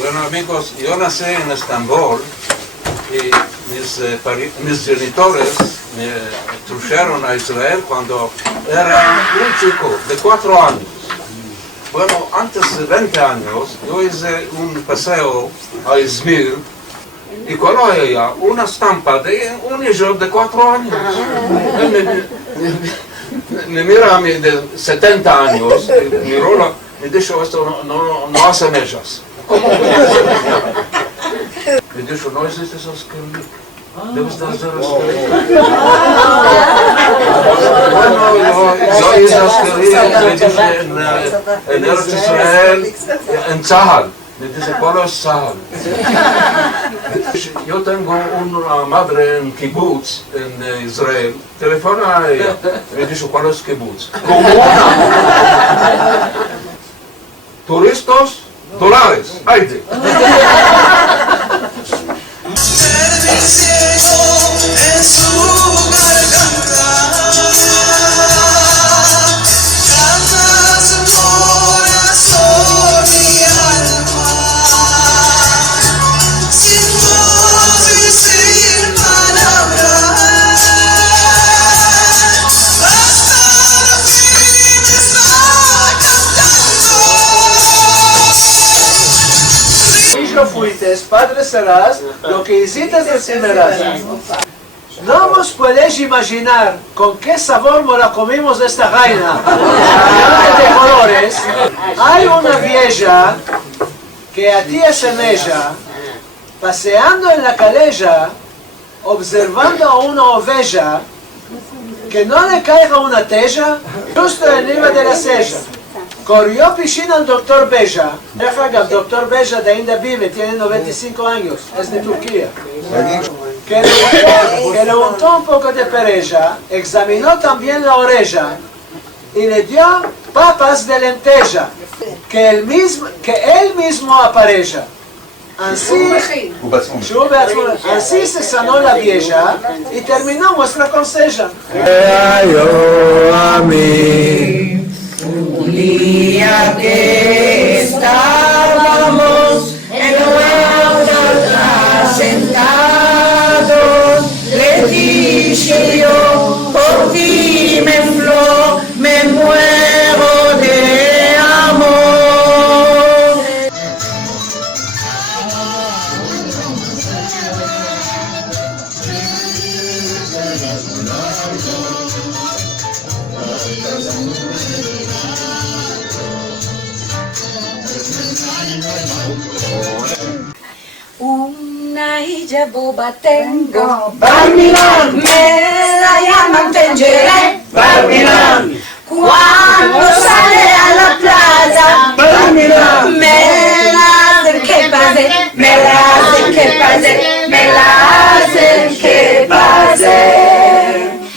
Bueno amigos, yo nací en Estambul y mis genitores me trajeron a Israel cuando era un chico de 4 años. Bueno, antes de 20 años yo hice un paseo a Izmir y cuando había una estampa de un niño de 4 años. Me mira a mí de 70 años, miró y dijo, esto no hace mellas. ¿Cómo? Me dijo, no existe esa escalera. Debes de hacer escalera. Bueno, yo hice escalera, me dije en Eretz Israel, en Tzahal. Me dice, ¿cuál es Tzahal? Yo tengo una madre en kibbutz en Israel. Telefona a ella. Me dice, ¿cuál es kibbutz? Comuna. Turistas, dólares. Hayde. En su garganta canta su corazón y alma, sin voz y sin palabras, hasta el fin está cantando. Hijo fuiste, padre serás, lo que hiciste recibirás. No nos podéis imaginar con qué sabor nos la comimos esta reina, de colores. Hay una vieja que a ti asemeja, paseando en la calella, observando a una oveja, que no le caiga una teja justo arriba de la sella. Corrió piscina al doctor Beja. El doctor Beja de India vive, tiene 95 años, es de Turquía. Que le untó un poco de perilla, examinó también la oreja y le dio papas de lenteja, que él mismo apareja. Así se sanó la vieja y terminó nuestra conseja. Un día que estábamos en la sentados, le dije yo, por ti me muero de amor. Una hija boba tengo, Barminan, me la llaman Tengeré, Barminan, cuando sale a la plaza, Barminan, me la hacen que pase, me la hacen que pase, me